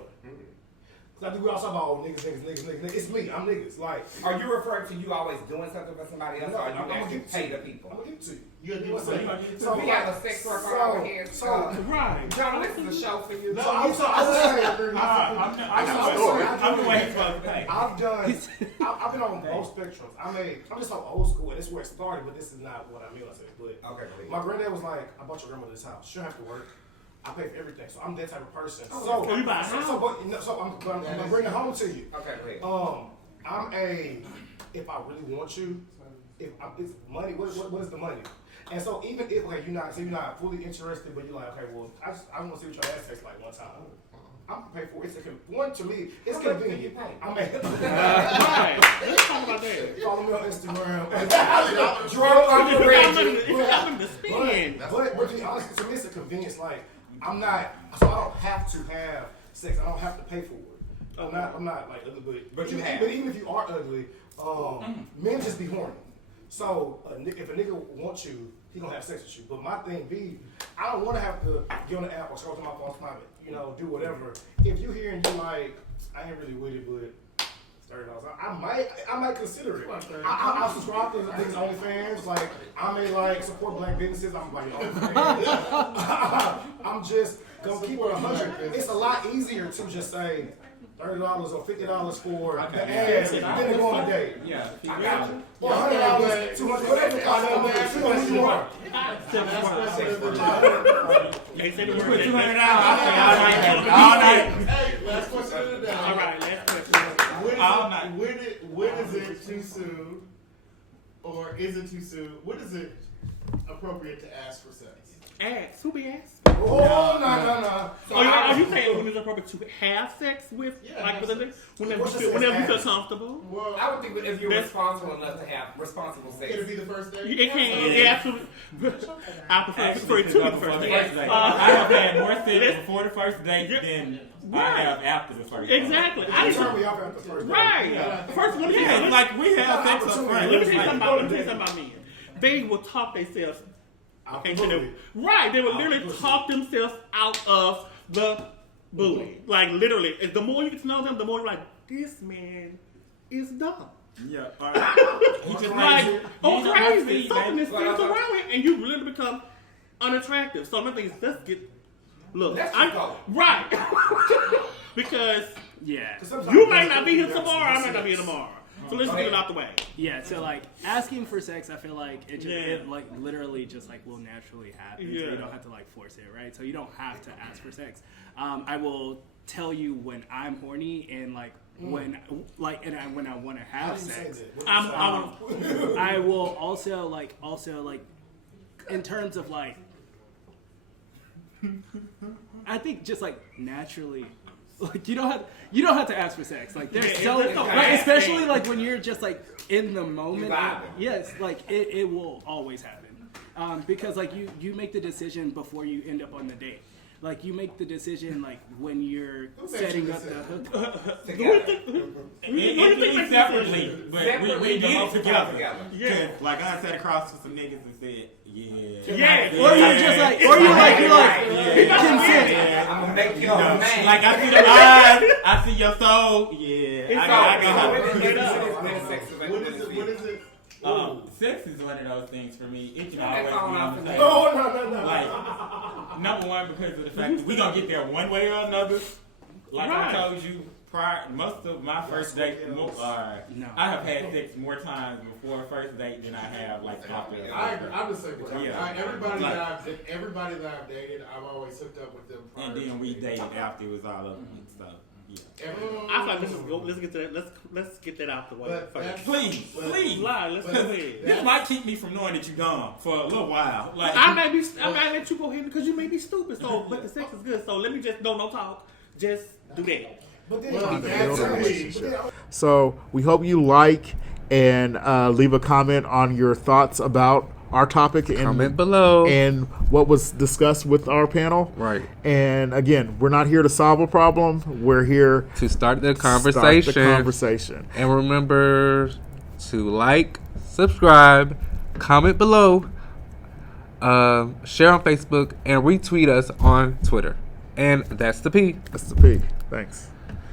Cause I think we all talk about niggas. It's me. I'm niggas. Like, Are you referring to you always doing something for somebody else, No, or are you I'm gonna actually give it pay to the you. people? I'm gonna give it to you. You gotta do What's what that? you So we have a sex worker over here. Right. John, this is a show for you. So I would say, I'm the way he's supposed to pay. I've been on both spectrums. I'm just like old school, and this is where it started, but this is not what I mean. I said, but Okay, please. my granddad was like, I bought your grandmother this house. She don't have to work. I pay for everything. So I'm that type of person. So you buy a house? So I'm gonna bring it home to you. Okay, please. I'm if I really want you, it's money. What is the money? And so even if you're not fully interested, but you're like, okay, well, I want to see what your ass tastes like one time. I'm gonna pay for it. To me, it's convenient. I mean, Right. Let's talk about that. follow me on Instagram. Drunk on the radio. But to be honest, to me, it's a convenience. Like, so I don't have to have sex. I don't have to pay for it. I'm not like ugly, But you have. But even if you are ugly, men just be horny. So if a nigga wants you, he gonna have sex with you. But my thing be, I don't want to have to get on the app or scroll through my phone's private, do whatever. If you hear and you like, I ain't really with it, but $30. I might consider it. I subscribe to niggas OnlyFans. Like, I may support black businesses. I'm like, I'm just gonna keep it 100. It's a lot easier to just say $30 or $50 for the ass than to go on a date. Yeah. I got you. Or $100, $200, whatever it costs. You know who you are. They said the Put word. $200 all night. Hey, last question of the day. All right, last question. All night. When is it too soon, or is it too soon? When is it appropriate to ask for sex? Ask. Who be asked? Oh, no. So are you saying when it's appropriate to have sex with, Yeah, with a nigga? Whenever What's you the feel sex comfortable? Well, I would think that if you're That's- responsible enough to have responsible sex. it'll be the first date. It can. Yeah, absolutely. I prefer it to be the first date. date. I have had more sex before the first date than I Right. have after the first date. Exactly. I You just turn me off after the first date. right. First, let me tell you Yeah, something. like we have sex up front. Let me tell you Like, something about men. They will talk themselves. Absolutely. Right, they will literally talk themselves out of the booty. Like literally, the more you get to know them, the more you're like, this man is dumb. Yeah. He just Like, oh He crazy, just something is Well, things around it, and you really become unattractive. So my thing is, let's get look. Let's I'm go. right because Yeah. you might not be here tomorrow. I might not be here tomorrow. So let's get it out the way. Yeah, so asking for sex, I feel like it just Yeah. literally just will naturally happen. So Yeah. you don't have to force it, right? So you don't have to ask for sex. I will tell you when I'm horny and when I want to have sex. I will also in terms of I think just naturally. You don't have to ask for sex. There's especially when you're just in the moment. Yes, it will always happen. Because you make the decision before you end up on the date. You make the decision when you're setting up the hook. Together. It separately, but we did it together. together. Yeah. Like I sat across from some niggas and said, Yeah. Or you're just like, you're consent. I'm gonna make you a man. Like I see the eyes, I see your soul. Yeah, I got What is it? sex is one of those things for me. It can always be on the table. No. Like, number one, because of the fact that we gonna get there one way or another. Like I told you prior, most of my first date, I have had sex more times before a first date than I have like after. I agree. I'm the same. Yeah. Everybody that I've dated, I've always hooked up with them. And then we dated after it was all over and stuff. Yeah. I feel like let's get to that. Let's get that out the way first. Please. Let's go ahead. This might keep me from knowing that you're dumb for a little while. Like I might let you go ahead because you may be stupid. So, but the sex is good. So let me just no talk. Just do that. So we hope you like and leave a comment on your thoughts about our topic and comment below and what was discussed with our panel. Right. And again, we're not here to solve a problem. We're here to start the conversation. And remember to like, subscribe, comment below, share on Facebook, and retweet us on Twitter. And that's the P. That's the P. Thanks.